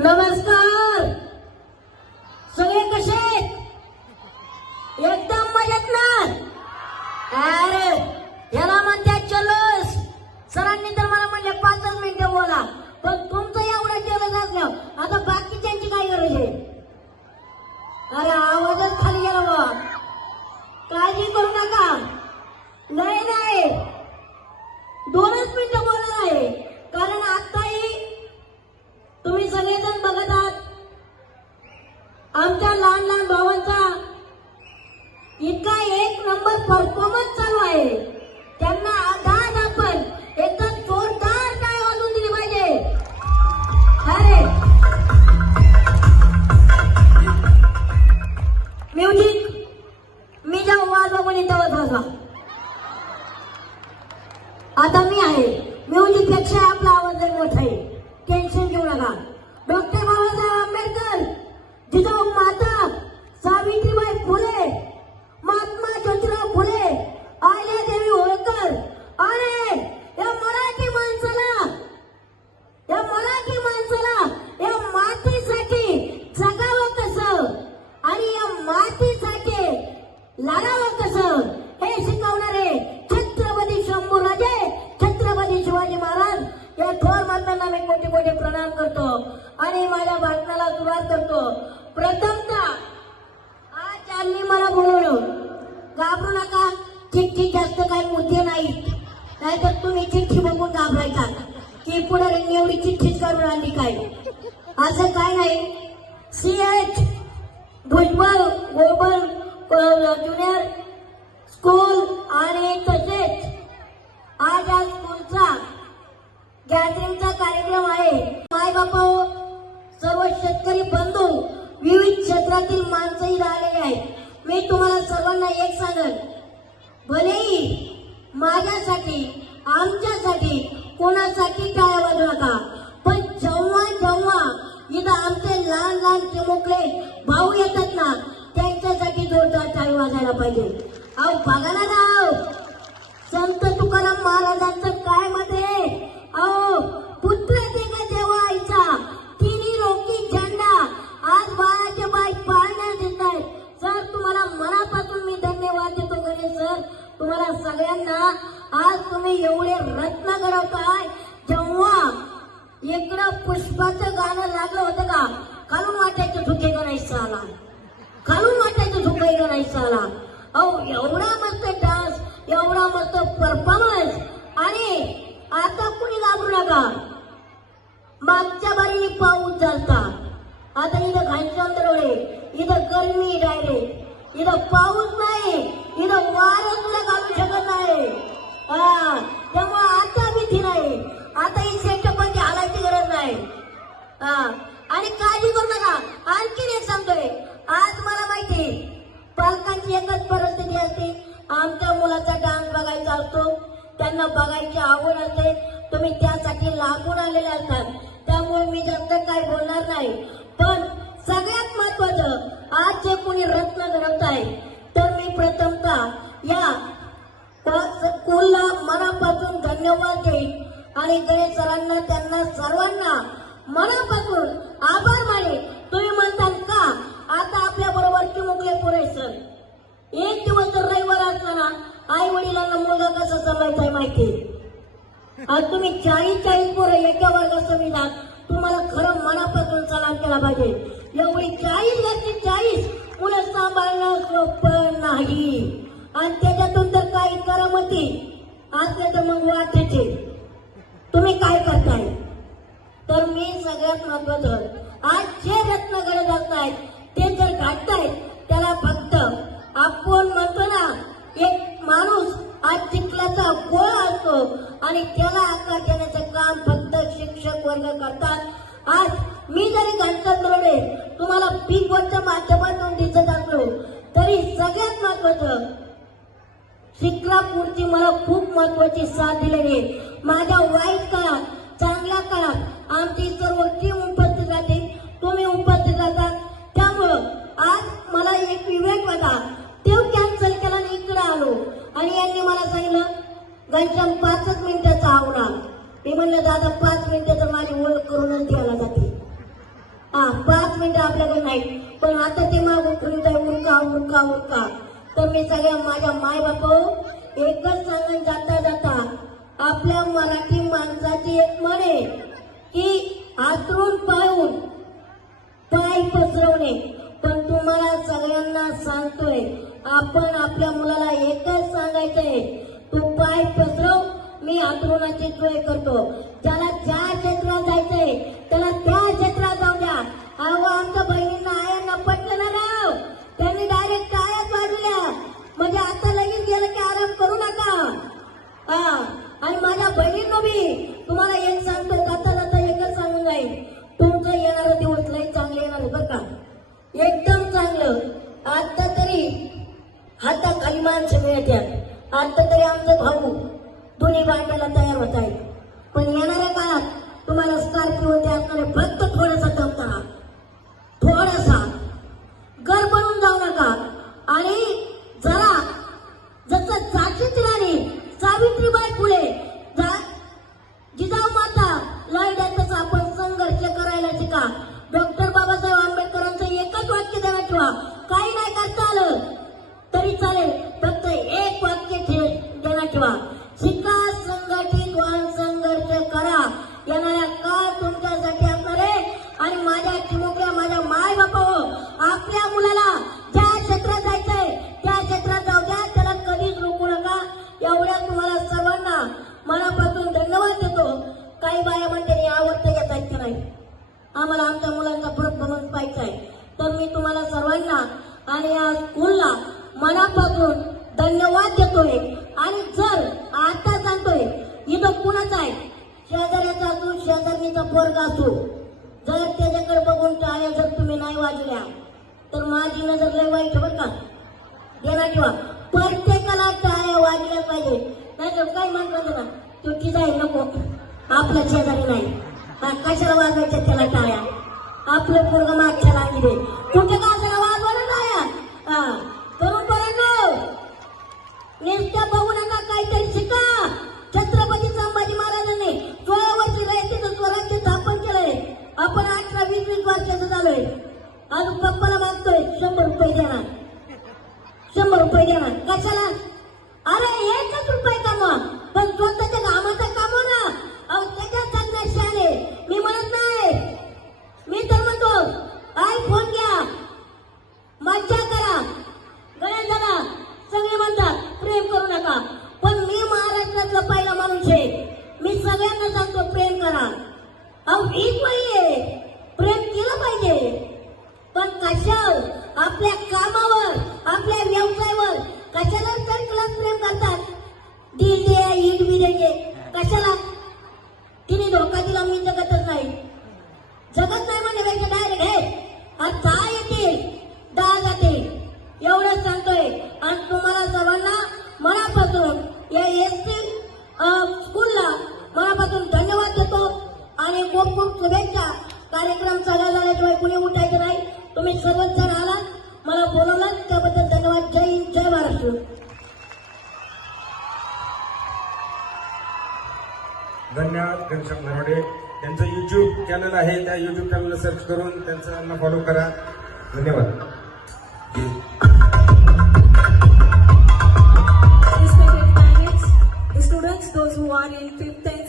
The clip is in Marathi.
नमस्कार आमच्या लहान लहान भावांचा इतका एक नंबर परफॉर्मन्स चालू आहे. त्यांना आधार आपण एकदा जोरदार काय वाजून दिली पाहिजे. अरे. म्युझिक. नाहीतर तुम्ही चिठ्ठी बघून घाबरायचा की पुढे एवढी चिठ्ठीच करून आली काय? असं काय नाही. C H Bhujbal global junior school आणि तसेच आज या स्कूलचा गॅदरिंगचा कार्यक्रम आहे. माय बापा सर्व शेतकरी बंधू विविध क्षेत्रातील माणसंही राहिलेले आहेत. मी तुम्हाला सर्वांना एक सांगत भलेही तुमच्यासाठी आमच्यासाठी. कोणासाठी काय वाजू नका. पण जेव्हा जेव्हा इथं आमचे लहान लहान चिमुकले भाऊ येतात ना त्यांच्यासाठी जोरदार टाळी वाजायला पाहिजे. अहो बघा ना संत तुकाराम महाराजांचं काय मत आहे? अहो वाटायचं नाही गणायचं अहो एवढा मस्त डान्स एवढा मस्त परफॉर्मन्स आणि आता कुणी घाबरू नका. मागच्या बारी पाऊस झालता आता इथं घनश्याम दरोडे इथं गरमी डायरेक्ट इथं पाऊस नाही इथं वारं सुद्धा घालू शकत नाही. हा त्यामुळे आता भीती नाही. आता ही सेटअपाची हालायची गरज नाही. हा आणि काळजी करू नका. आणखीन एक सांगतोय. आज मला माहिती पालकांची एकच परिस्थिती असते आमच्या मुलाचा डान्स बघायचा असतो त्यांना बघायची आवड असते तुम्ही त्यासाठी लागून आलेले असतात. त्यामुळे मी जास्त काही बोलणार नाही. पण सगळ्यात महत्वाचं आज जे कोणी रत्न घडवत आहे तर मी प्रथमतः या स्कूलला मनापासून धन्यवाद देईन. आणि गणेश सरांना त्यांना सर्वांना मनापासून आभार माने तुम्ही म्हणताल का? आता आपल्या बरोबर चिमुकले पुरे सर एक दिवस तर रविवार असताना आई वडिलांना मुलगा कसा चालवायचा आहे माहिती आज तुम्ही चाळीस चाळीस पोरं एका वर्गात संविधान तुम्हाला खरं मनापासून सलाम केला पाहिजे. एवढी चाळीस घरची चाळीस मुलं सांभाळणं सोपं नाही. आणि त्याच्यातून तर काही करामती असले तर मग वाटायचे तुम्ही काय करताय? तर मी सगळ्यात महत्वाचं आज जे रत्न घडत असतायत ते जर घडतायत त्याला फक्त आपण म्हणतो ना एक माणूस आज चिखलाचा गोळ असतो आणि त्याला आकार देण्याचं काम फक्त शिक्षक वर्ग करतात. आज मी जरी घंटा दरोडे तुम्हाला पीक वरच्या माध्यमातून दिसत असलो तरी सगळ्यात महत्वाचं शिक्रापूरची मला खूप महत्वाची साथ दिलेली आहे. माझ्या वाईट काळात चांगल्या काळात आमची सर्व मला होता. तो कॅन्सल केला आणि इकडे आलो. आणि यांनी मला सांगितलं घनश्याम पाचच मिनिटाचा आवडा मी म्हणलं दादा पाच मिनिटं तर माझी ओळख करूनच द्यायला जाते. हा पाच मिनटं आपल्याकडे नाही पण आता ते मागून ठेवत आहे उरका उरका उरका. तर मी सगळ्या माझ्या माय बाप एकच सांगून जाता जाता आपल्या मराठी माणसाची एक म्हण आहे की आतरून पाहून पाय पसरवणे. मुलांना सांगतोय. आपण आपल्या मुलाला एकच सांगायचंय तू पाय पसरव मी आतरुणाची सोय करतो. ज्याला ज्या क्षेत्रात जायचंय त्याला त्या क्षेत्रात जाऊ द्या. अहो आमच्या बहिणींना आयांना पटलं ना राव. त्यांनी डायरेक्ट काळ्याच वाढवल्या म्हणजे आता लगेच गेलं की आराम करू नका. हा. आणि माझ्या बहिणींनो बी तुम्हाला एक सांगतो हाताखाली माणसं मिळतात आता तरी आमचं भाऊ दोन्ही भांडायला तयार होत आहे. पण येणाऱ्या काळात तुम्हाला स्कॉर्पिओ ते फक्त थोडासा काही बाया म्हणते आवडतं येत नाही आम्हाला आमच्या मुलांचा परफॉर्मन्स पाहिजे आहे. तर मी तुम्हाला सर्वांना आणि या स्कूलला मनापासून धन्यवाद देतोय. आणि जर आता सांगतोय इथं कुणाच आहे? शेजाऱ्याचा असू शेजारणीचा पोरग असू. जर त्याच्याकडे बघून टाळ्या जर तुम्ही नाही वाजल्या तर माझी नजर लय वाईट बरं का? देणार ठेवा. प्रत्येकाला टाळ्या वाजल्या पाहिजे नाहीतर काय म्हणतात ना चुकीचा आहे नको. आपल्या शेजारी नाही. हा कशाला वाजवायच्या त्याला टाळ्या? आपलं पोरग मागच्या लागी दे. कुठे का वाजवायला टाळ्या? हा करून पर्यंत हो. नेमक्या बघू नका काहीतरी शिका. छत्रपती संभाजी महाराजांनी सोळा वर्षी रयतेचं स्वराज्य स्थापन केलंय. आपण अठरा वीस वीस वर्षाचं झालोय. अजून पप्पाला मागतोय. शंभर रुपये देणार. शंभर रुपये देणार. कशाला अरे एकच रुपये कमवा पण स्वतःच्या कामाचा कमवा ना अहो त्याच्यात सांगणार शाले मी म्हणत नाही मी तर म्हणतो आय फोन घ्या मज्जा करा गणेश दादा सगळे म्हणतात प्रेम करू नका पण मी महाराष्ट्रातला पहिला माणूस आहे मी सगळ्यांना सांगतो प्रेम करा. अहो हीच वही आहे प्रेम केलं पाहिजे. पण कशावर? आपल्या कामावर आपल्या व्यवसायावर. कशाला तर क्लास प्रेम करतात? डीजे ईद विदे कशाला? तिने धोका दिला मी जगतच नाही. जगत नाही म्हणजे डायरेक्ट हे. आज दहा येतील दहा जातील. एवढंच सांगतोय. आणि तुम्हाला सर्वांना मनापासून या एस टी स्कूलला मनापासून धन्यवाद देतो आणि खूप शुभेच्छा कार्यक्रम सगळा झाल्याशिवाय कुणी उठायचं नाही? तुम्ही सर्वच जण आलात मला बोलवलात त्याबद्दल धन्यवाद. जय हिंद जय महाराष्ट्र. धन्यवाद घनश्याम नरवडे त्यांचं युट्यूब चॅनल आहे त्या युट्यूब चॅनलला सर्च करून त्यांचं फॉलो करा. धन्यवाद. Respected parents, students, those who are in 5th and